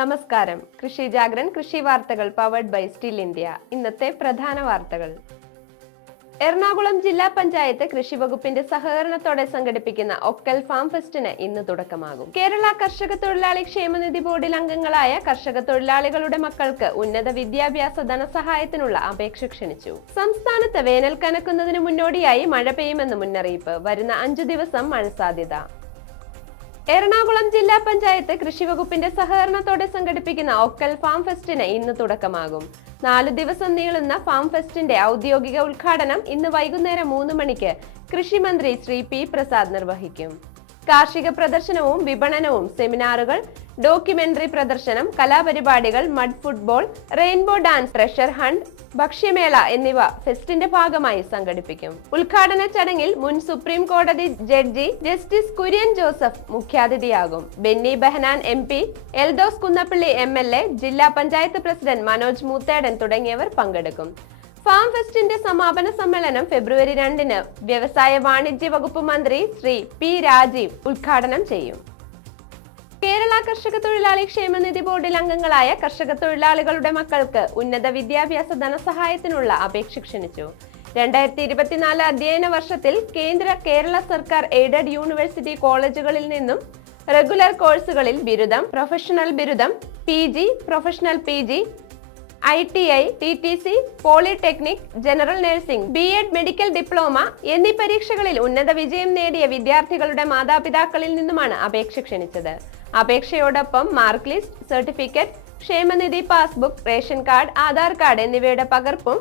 നമസ്കാരം. കൃഷി ജാഗ്രൻ കൃഷി വാർത്തകൾ പവർഡ് ബൈ സ്റ്റിൽ ഇന്ത്യ. ഇന്നത്തെ പ്രധാന വാർത്തകൾ. എറണാകുളം ജില്ലാ പഞ്ചായത്ത് കൃഷി വകുപ്പിന്റെ സഹകരണത്തോടെ സംഘടിപ്പിക്കുന്ന ഒക്കൽ ഫാം ഫെസ്റ്റിന് ഇന്ന് തുടക്കമാകും. കേരള കർഷക തൊഴിലാളി ക്ഷേമനിധി ബോർഡിൽ അംഗങ്ങളായ കർഷക തൊഴിലാളികളുടെ മക്കൾക്ക് ഉന്നത വിദ്യാഭ്യാസ ധനസഹായത്തിനുള്ള അപേക്ഷ ക്ഷണിച്ചു. സംസ്ഥാനത്ത് വേനൽ കനക്കുന്നതിന് മുന്നോടിയായി മഴ പെയ്യുമെന്ന് മുന്നറിയിപ്പ്. വരുന്ന 5 ദിവസം മഴ സാധ്യത. എറണാകുളം ജില്ലാ പഞ്ചായത്ത് കൃഷി വകുപ്പിന്റെ സഹകരണത്തോടെ സംഘടിപ്പിക്കുന്ന ഒക്കൽ ഫാം ഫെസ്റ്റിന് ഇന്ന് തുടക്കമാകും. 4 ദിവസം നീളുന്ന ഫാം ഫെസ്റ്റിന്റെ ഔദ്യോഗിക ഉദ്ഘാടനം ഇന്ന് വൈകുന്നേരം 3 മണിക്ക് കൃഷിമന്ത്രി ശ്രീ പി പ്രസാദ് നിർവഹിക്കും. കാർഷിക പ്രദർശനവും വിപണനവും, സെമിനാറുകൾ, ഡോക്യുമെന്ററി പ്രദർശനം, കലാപരിപാടികൾ, mud football, rainbow dance, treasure hunt, ഭക്ഷ്യമേള എന്നിവ ഫെസ്റ്റിന്റെ ഭാഗമായി സംഘടിപ്പിക്കും. ഉദ്ഘാടന ചടങ്ങിൽ മുൻ സുപ്രീം കോടതി ജഡ്ജി ജസ്റ്റിസ് കുര്യൻ ജോസഫ് മുഖ്യാതിഥിയാകും. ബെന്നി ബെഹനാൻ MP, എൽദോസ് കുന്നപ്പള്ളി MLA, ജില്ലാ പഞ്ചായത്ത് പ്രസിഡന്റ് മനോജ് മൂത്തേടൻ തുടങ്ങിയവർ പങ്കെടുക്കും. ഫാം ഫെസ്റ്റിന്റെ സമാപന സമ്മേളനം ഫെബ്രുവരി 2-ന് വ്യവസായ വാണിജ്യ വകുപ്പ് മന്ത്രി ശ്രീ P രാജീവ് ഉദ്ഘാടനം ചെയ്യും. കേരള കർഷക തൊഴിലാളി ക്ഷേമനിധി ബോർഡിൽ അംഗങ്ങളായ കർഷക തൊഴിലാളികളുടെ മക്കൾക്ക് ഉന്നത വിദ്യാഭ്യാസ ധനസഹായത്തിനുള്ള അപേക്ഷ ക്ഷണിച്ചു. 2024 അധ്യയന വർഷത്തിൽ കേരള സർക്കാർ എയ്ഡഡ് യൂണിവേഴ്സിറ്റി കോളേജുകളിൽ നിന്നും റെഗുലർ കോഴ്സുകളിൽ ബിരുദം, പ്രൊഫഷണൽ ബിരുദം, PG, professional PG, ITI, TTC, polytechnic, general nursing, B.Ed, medical diploma എന്നീ പരീക്ഷകളിൽ ഉന്നത വിജയം നേടിയ വിദ്യാർത്ഥികളുടെ മാതാപിതാക്കളിൽ നിന്നുമാണ് അപേക്ഷ ക്ഷണിച്ചത്. അപേക്ഷയോടൊപ്പം മാർക്ക് ലിസ്റ്റ്, സർട്ടിഫിക്കറ്റ്, ക്ഷേമനിധി passbook, ration card, Aadhaar card എന്നിവയുടെ പകർപ്പും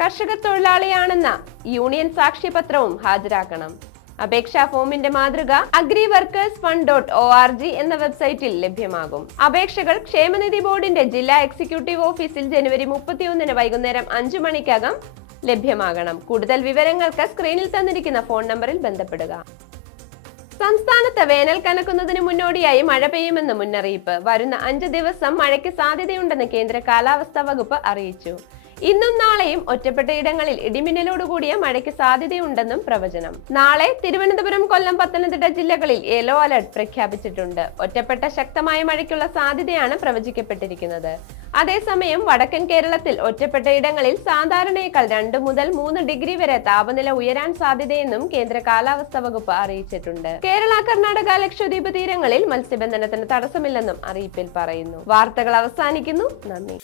കർഷക തൊഴിലാളിയാണെന്ന യൂണിയൻ സാക്ഷ്യപത്രവും ഹാജരാക്കണം. അപേക്ഷാ ഫോമിന്റെ മാതൃക agriworkersfund.org എന്ന വെബ്സൈറ്റിൽ ലഭ്യമാകും. അപേക്ഷകൾ ക്ഷേമനിധി ബോർഡിന്റെ ജില്ലാ എക്സിക്യൂട്ടീവ് ഓഫീസിൽ ജനുവരി 31-ന് വൈകുന്നേരം 5 മണിക്കകം ലഭ്യമാകണം. കൂടുതൽ വിവരങ്ങൾക്ക് സ്ക്രീനിൽ തന്നിരിക്കുന്ന ഫോൺ നമ്പറിൽ ബന്ധപ്പെടുക. സംസ്ഥാനത്ത് വേനൽ കനക്കുന്നതിന് മുന്നോടിയായി മഴ പെയ്യുമെന്ന് മുന്നറിയിപ്പ്. വരുന്ന 5 ദിവസം മഴയ്ക്ക് സാധ്യതയുണ്ടെന്ന് കേന്ദ്ര കാലാവസ്ഥാ വകുപ്പ് അറിയിച്ചു. ഇന്നും നാളെയും ഒറ്റപ്പെട്ട ഇടങ്ങളിൽ ഇടിമിന്നലോടുകൂടിയ മഴയ്ക്ക് സാധ്യതയുണ്ടെന്നും പ്രവചനം. നാളെ തിരുവനന്തപുരം, കൊല്ലം, പത്തനംതിട്ട ജില്ലകളിൽ യെല്ലോ അലർട്ട് പ്രഖ്യാപിച്ചിട്ടുണ്ട്. ഒറ്റപ്പെട്ട ശക്തമായ മഴയ്ക്കുള്ള സാധ്യതയാണ് പ്രവചിക്കപ്പെട്ടിരിക്കുന്നത്. അതേസമയം വടക്കൻ കേരളത്തിൽ ഒറ്റപ്പെട്ട ഇടങ്ങളിൽ സാധാരണയേക്കാൾ 2 മുതൽ 3 ഡിഗ്രി വരെ താപനില ഉയരാൻ സാധ്യതയെന്നും കേന്ദ്ര കാലാവസ്ഥാ വകുപ്പ് അറിയിച്ചിട്ടുണ്ട്. കേരള, കർണാടക, ലക്ഷദ്വീപ് തീരങ്ങളിൽ മത്സ്യബന്ധനത്തിന് തടസ്സമില്ലെന്നും അറിയിപ്പിൽ പറയുന്നു. വാർത്തകൾ അവസാനിക്കുന്നു. നന്ദി.